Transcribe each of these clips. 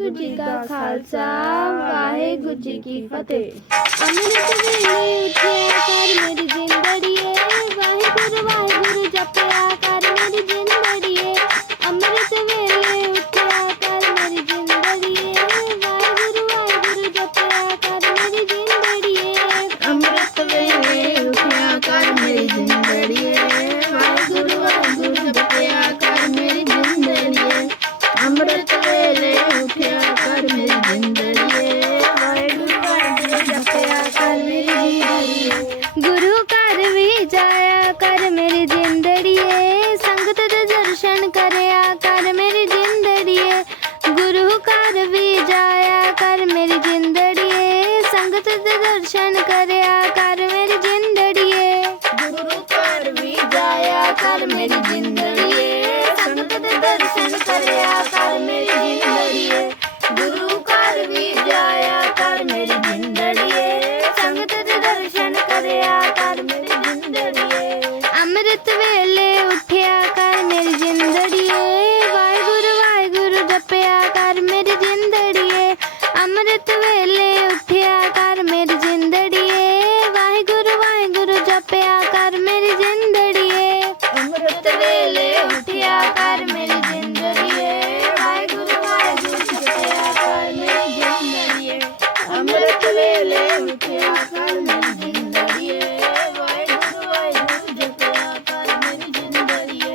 वाहिगुरू जी का खालसा वाहिगुरू जी की फतेह। अमृत वेले उठिया कर मेरी जिंदड़िए वाहिगुरू वाहिगुरू जपिया कर मेरी जिंदड़िए। अमृत वेले उठिया कर मेरी जिंदड़िए वाहिगुरू वाहिगुरू जपिया कर मेरी जिंदड़िए। अमृत वेले उठिया कर मेरी जिंदड़िए वाहिगुरू वाहिगुरू जपिया कर मेरी जिंदड़िए। अमृत वेले उठिया कर मेरी जिंदड़िए वाहिगुरू वाहिगुरू जपिया कर मेरी जिंदड़िए। गुरु घर भी जाया कर मेरी जिंदड़िए संगत दे दर्शन करया कर मेरी जिंदड़िए। गुरु घर भी जाया कर मेरी जिंदड़िए संगत दे दर्शन करया कर मेरी जिंदड़िए। गुरु घर भी जाया कर मेरी जिंदड़िए संगत दे दर्शन करया कर मेरी जिंदड़िए। गुरु घर भी जाया कर मेरी जिंदड़िए संगत दे दर्शन करया कर मेरी जिंदड़िए। अमृत वेले उठिया कर मेरी जिंदड़िए वाहिगुरू वाहिगुरू जपिया कर मेरी जिंदड़िए। अमृत वेले उठिया कर मेरी जिंदड़िए वाहिगुरू वाहिगुरू जपिया कर मेरी जिंदड़िए। अमृत वेले उठिया कर मेरी जिंदड़िए वाहिगुरू वाहिगुरू जपिया कर मेरी जिंदड़िए। अमृत वेले उठिया कर मेरी जिंदड़िए वाहिगुरू वाहिगुरू जपिया कर मेरी जिंदड़िए।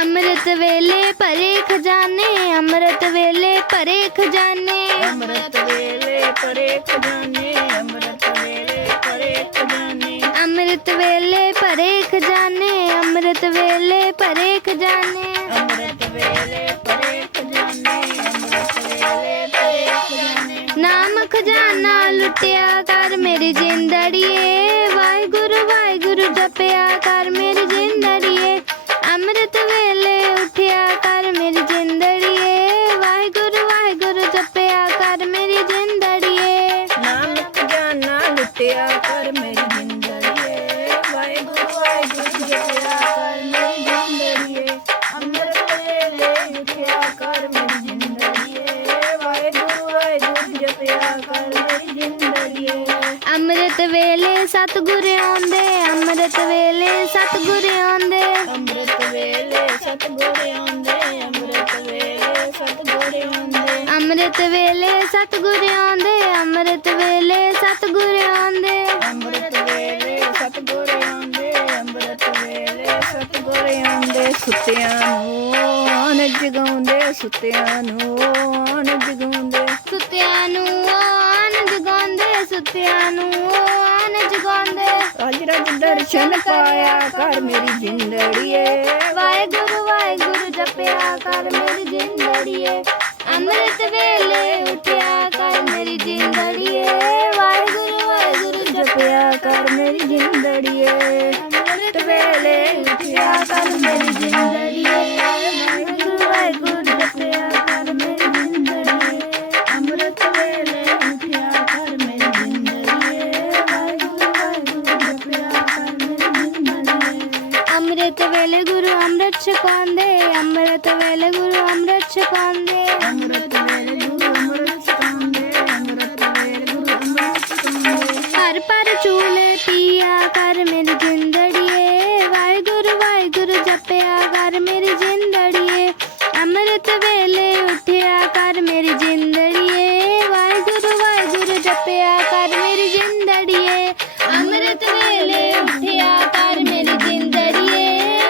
अमृत वेले परे खजाने अमृत वेले परे खजाने अमृत वेले परे खजाने अमृत वेले परे खजाने। अमृत वेले परे खजाने अमृत वेले परे खजाने। अमृत वेले परे खजाने अमृत वेले परे खजाने। नाम खजाना लुटिया कर मेरी जिंदड़िए वाहिगुरू वाहिगुरू जपिया कर मेरी जिंदड़िए। अमृत वेले उठिया कर मेरी जिंदड़िए वाहिगुरू वाहिगुरू जपिया कर मेरी जिंदड़िए। नाम खजाना लुटिया कर मेरी जिंदड़िए वाहिगुरू वाहिगुरू जपिया कर मेरी जिंदड़िए। अमृत वेले उठिया कर मेरी जिंदड़िए वाहिगुरू वाहिगुरू जपिया कर मेरी जिंदड़िए। अमृत वेले सतगुर आंदे अमृत वेले सतगुर आंदे अमृत वेले सतगुर आंदे अमृत वेले सतगुर आंदे। अमृत वेले सतगुर आंदे अमृत वेले सतगुर आंदे। अमृत वेले सतगुर आंदे अमृत वेले सतगुर आंदे। सुत्तियां नूं आन जगाउंदे सुत्तियां नूं आन जगाउंदे। सुत्तियां नूं आन जगाउंदे सुत्तियां नूं आन जगाउंदे। रज रज दर्शन पाया कर मेरी जिंदड़िए वाहिगुरू वाहिगुरू जपिया कर मेरी जिंदड़िए। अमृत वेले उठिया कर मेरी जिंदड़िए वाहिगुरू वाहिगुरू जपिया कर मेरी जिंदड़िए। अमृत वेले उठिया कर मेरी जिंदड़िए वाहिगुरू वाहिगुरू जपिया कर मेरी जिंदड़िए। अमृत वेले उठिया कर मेरी जिंदड़िए वाहिगुरू वाहिगुरू जपिया कर मेरी जिंदड़िए। अमृत वेले गुरु अमृत छकांदे अमृत वेले गुरु अमृत छकांदे। अमृत वेले गुरु अमृत छकांदे अमृत वेले गुरु अमृत छकांदे। हर पर चूले पिया कर मेरी जिंदड़िए वाहिगुरू वाहिगुरू जपिया कर मेरी जिंदड़िए। अमृत वेले उठिया कर मेरी जिंदड़िए वाहिगुरू वाहिगुरू जपिया कर मेरी जिंदड़िए। अमृत वेले उठिया कर मेरी जिंदड़िए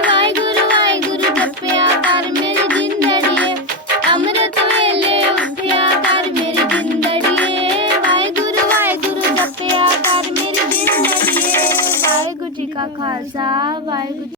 वाहिगुरू वाहिगुरू जपिया कर मेरी जिंदड़िए। अमृत वेले उठिया कर मेरी जिंदड़िए वाहिगुरू वाहिगुरू जपिया कर मेरी जिंदड़िए। वाहिगुरू जी का खालसा वाहिगुरू